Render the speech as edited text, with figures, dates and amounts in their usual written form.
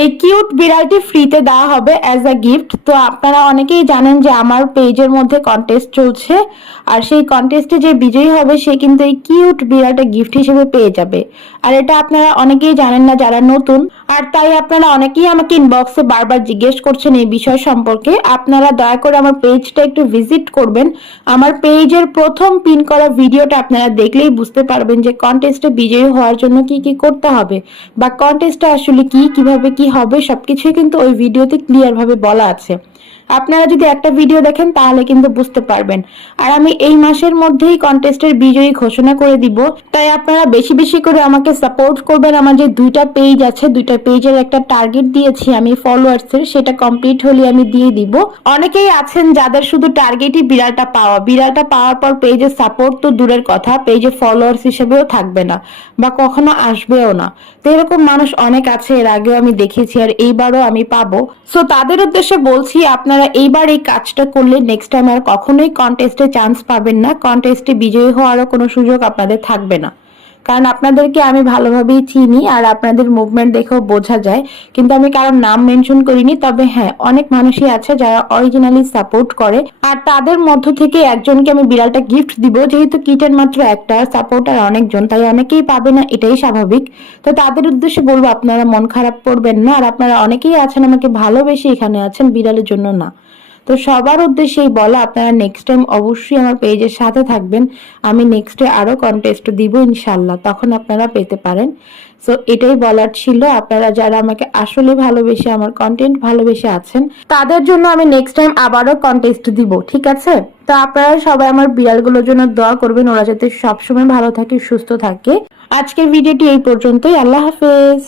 এই কিউট বিড়ালটি ফ্রিতে দেওয়া হবে অ্যাজ আ গিফট। তো আপনারা অনেকেই জানেন যে আমার পেজের মধ্যে কন্টেস্ট চলছে, আর সেই কন্টেস্টে যে বিজয়ী হবে সে কিন্তু এই কিউট বিড়ালটা গিফট হিসেবে পেয়ে যাবে। আর এটা আপনারা অনেকেই জানেন না যারা নতুন, আর তাই আপনারা অনেকেই আমাকে ইনবক্সে বারবার জিজ্ঞেস করছেন এই বিষয় সম্পর্কে। আপনারা দয়া করে আমার পেজটা একটু ভিজিট করবেন। আমার পেজের প্রথম পিন করা ভিডিওটা আপনারা দেখলেই বুঝতে পারবেন যে কন্টেস্টে বিজয়ী হওয়ার জন্য কি কি করতে হবে, বা কন্টেস্টটা আসলে কি, কিভাবে কি হবে, সবকিছুই কিন্তু ওই ভিডিওতে ক্লিয়ার ভাবে বলা আছে। আপনারা যদি একটা ভিডিও দেখেন তাহলে কিন্তু বুঝতে পারবেন। আর আমি এই মাসের মধ্যেই কন্টেস্টের বিজয়ী ঘোষণা করে দিব, তাই আপনারা বেশি বেশি করে আমাকে সাপোর্ট করবেন। আমার যে দুইটা পেজ আছে, দুইটা পেজের একটা টার্গেট দিয়েছি আমি ফলোয়ার্সের, সেটা কমপ্লিট হলে আমি দিয়ে দিব। অনেকেই আছেন যাদের শুধু টার্গেটই বিড়ালটা পাওয়া, বিড়ালটা পাওয়ার পর পেজে সাপোর্ট তো দূরের কথা, পেজে ফলোয়ার্স হিসেবেও থাকবে না বা কখনো আসবেও না। তো এরকম মানুষ অনেক আছে, এর আগেও আমি দেখেছি আর এইবারও আমি পাবো। সো তাদের উদ্দেশ্যে বলছি, আপনারা এইবার এই কাজটা করলে নেক্সট টাইম আর কখনোই কন্টেস্টে চান্স পাবেন না, কন্টেস্টে বিজয়ী হওয়ারও কোনো সুযোগ আপনাদের থাকবে না। কারণ আপনাদেরকে আমি ভালোভাবেই চিনি আর আপনাদের মুভমেন্ট দেখেও বোঝা যায়, কিন্তু আমি কারোর নাম মেনশন করিনি। তবে হ্যাঁ, অনেক মানুষই আছে যারা অরিজিনালি সাপোর্ট করে, আর তাদের মধ্য থেকে একজনকে আমি বিড়ালটা গিফট দিব। যেহেতু কিটেন মাত্র একটা, সাপোর্টার অনেকজন, তাই অনেকেই পাবে না, এটাই স্বাভাবিক। তো তাদের উদ্দেশ্যে বলবো আপনারা মন খারাপ করবেন না। আর আপনারা অনেকেই আছেন আমাকে ভালোবেসে এখানে আছেন, বিড়ালের জন্য না। তো সবার উদ্দেশ্যেই বলা, আপনারা নেক্সট টাইম অবশ্যই আমার পেজের সাথে থাকবেন। আমি নেক্সটে আরো কন্টেস্ট দিব ইনশাল্লাহ, তখন আপনারা পেতে পারেন। সো এটাই বলার ছিল। আপনারা যারা আমাকে আসলে ভালোবেসে, আমার কন্টেন্ট ভালোবেসে আছেন, তাদের জন্য আমি নেক্সট টাইম আবারও কন্টেস্ট দিব, ঠিক আছে? তো আপনারা সবাই আমার বিড়ালগুলোর জন্য দোয়া করবেন, ওরা যাতে সবসময় ভালো থাকে, সুস্থ থাকে। আজকের ভিডিওটি এই পর্যন্তই। আল্লাহ হাফেজ।